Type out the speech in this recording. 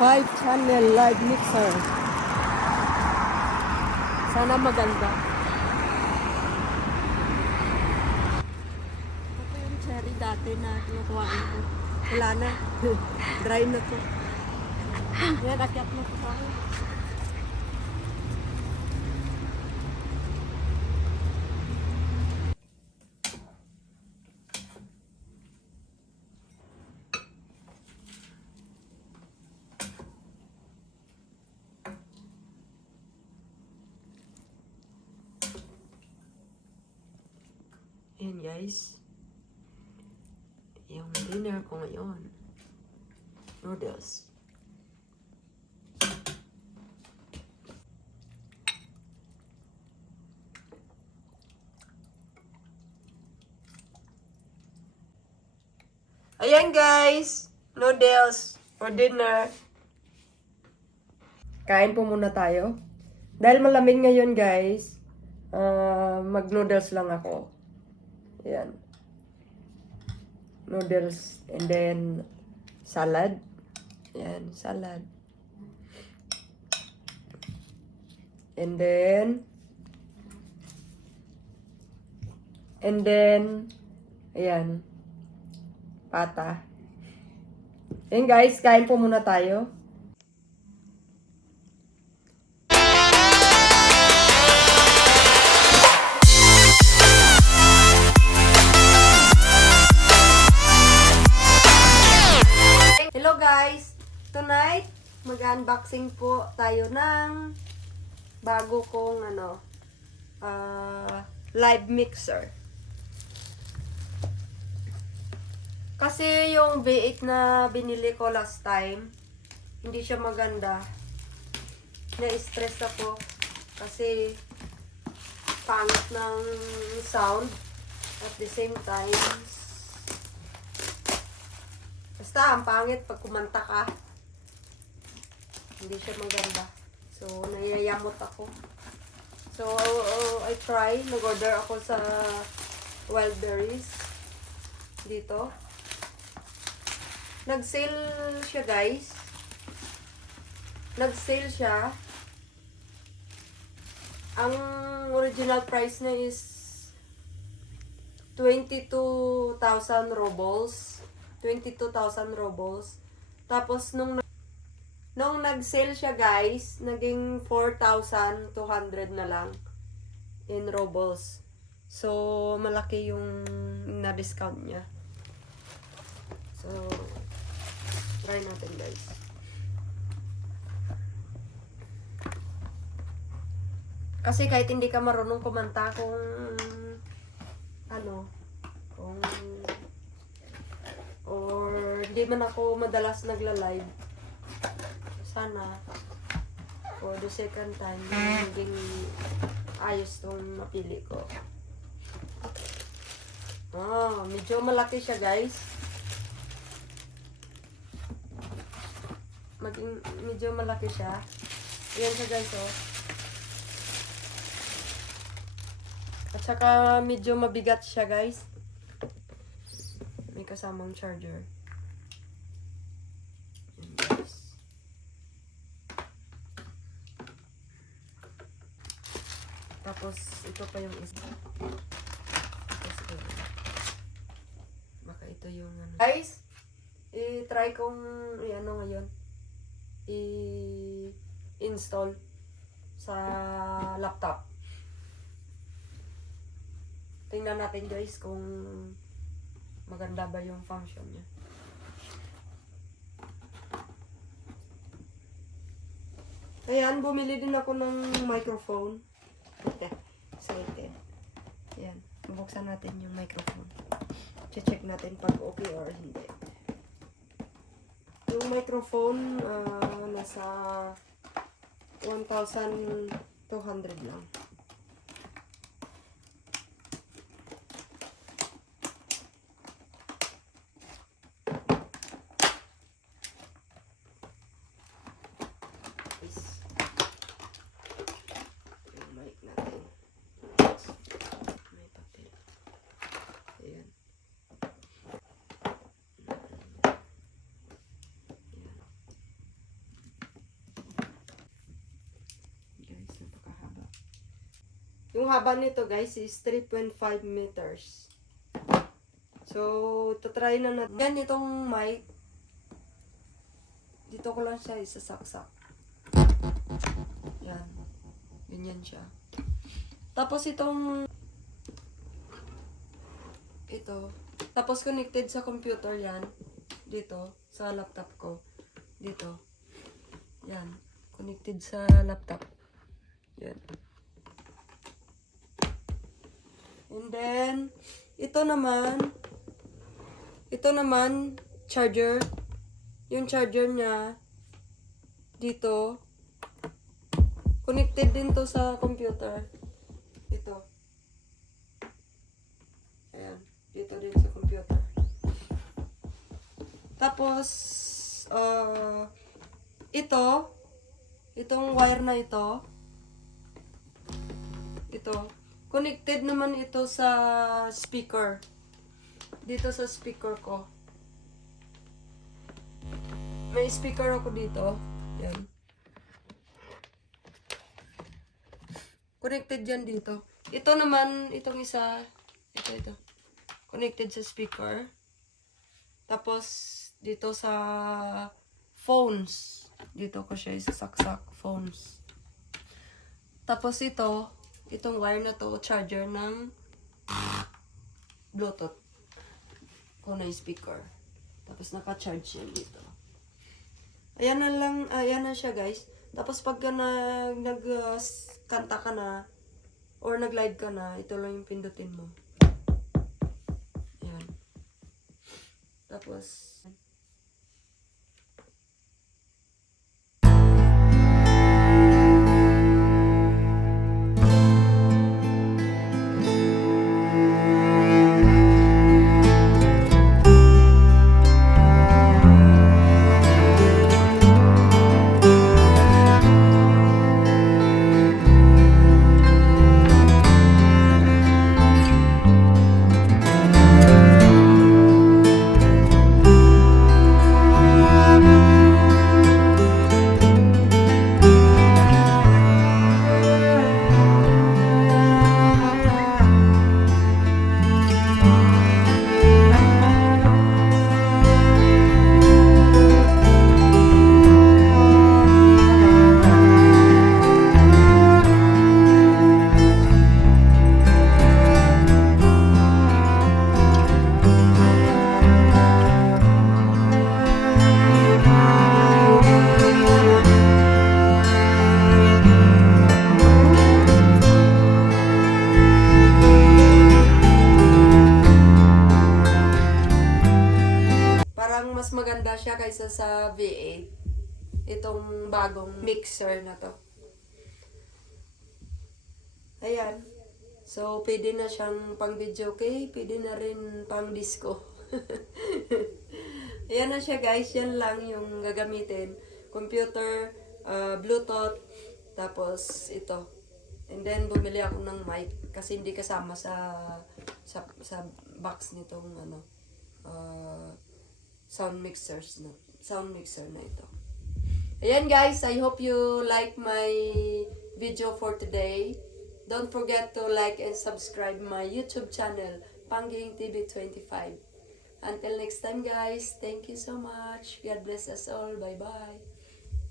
5-channel live mixer. Sana maganda. Ito yung cherry dati na kinukuhaan ko. Wala na. Dry na to. Yan, akyat na to ako. Ayan guys. Yung dinner ko ngayon. Noodles. Ayan guys. Noodles for dinner. Kain po muna tayo. Dahil malamig ngayon guys. Mag-noodles lang ako. Ayan. Noodles and then salad. Ayan, salad. And then ayan, pata. Ayan guys, kain po muna tayo. Hello guys! Tonight, mag-unboxing po tayo ng bago kong live mixer. Kasi yung V8 na binili ko last time, hindi siya maganda. Na-stress ako kasi pangit ng sound at the same time. Basta, ang pangit pag kumanta ka. Hindi siya maganda. So, nayayamot ako. So, I try. Nag-order ako sa Wildberries. Dito. Nag-sale siya, guys. Nag-sale siya. Ang original price na is 22,000 rubles. 22,000 rubles. Tapos, nung nag-sale siya, guys, naging 4,200 na lang in rubles. So, malaki yung na-discount niya. So, try natin, guys. Kasi kahit hindi ka marunong kumanta kung or hindi man ako madalas nagla-live, sana for the second time maging ayos tong napili ko. Medyo malaki siya, guys. Medyo malaki siya. Ayan siya, guys, oh. At saka medyo mabigat siya, guys. May kasamang charger. Ayan, guys. Tapos, ito pa yung isa. Baka ito yung Guys, i-try kong ngayon. I-install sa laptop. Tingnan natin, guys, kung maganda ba yung function niya. Ayan, bumili din ako ng microphone. Excited. Ayan, bubuksan natin yung microphone. Check natin pag okay or hindi. Yung microphone, nasa 1,200 lang. Yung haba nito guys is 3.5 meters. So, try na natin. Yan itong mic. Dito ko lang siya isasaksak. Yan. Ganyan siya. Tapos itong ito. Tapos connected sa computer yan. Dito. Sa laptop ko. Dito. Yan. Connected sa laptop. Yan. And then, ito naman, charger. Yung charger niya, dito, connected din to sa computer. Ito. Ayan, dito din sa computer. Tapos, itong wire na ito, connected naman ito sa speaker. Dito sa speaker ko. May speaker ako dito. Yan. Connected yan dito. Ito naman, itong isa, ito. Connected sa speaker. Tapos, dito sa phones. Dito ko siya isasaksak. Phones. Tapos itong wire na to, charger ng Bluetooth. Kung na speaker. Tapos naka-charge yan dito. Ayan na siya guys. Tapos pagka nagkanta ka na, or nag-live ka na, ito lang yung pindutin mo. Ayan. Tapos, mas maganda siya kaysa sa V8. Itong bagong mixer na to. Ayan. So, pwede na siyang pang video, okay? Pwede na rin pang disco. Ayan na siya guys. Yan lang yung gagamitin. Computer, Bluetooth, tapos ito. And then, bumili ako ng mic kasi hindi kasama sa box nitong sound mixer na ito. Ayan guys, I hope you like my video for today. Don't forget to like and subscribe my YouTube channel, Panggiling TV 25. Until next time guys, thank you so much. God bless us all. Bye-bye.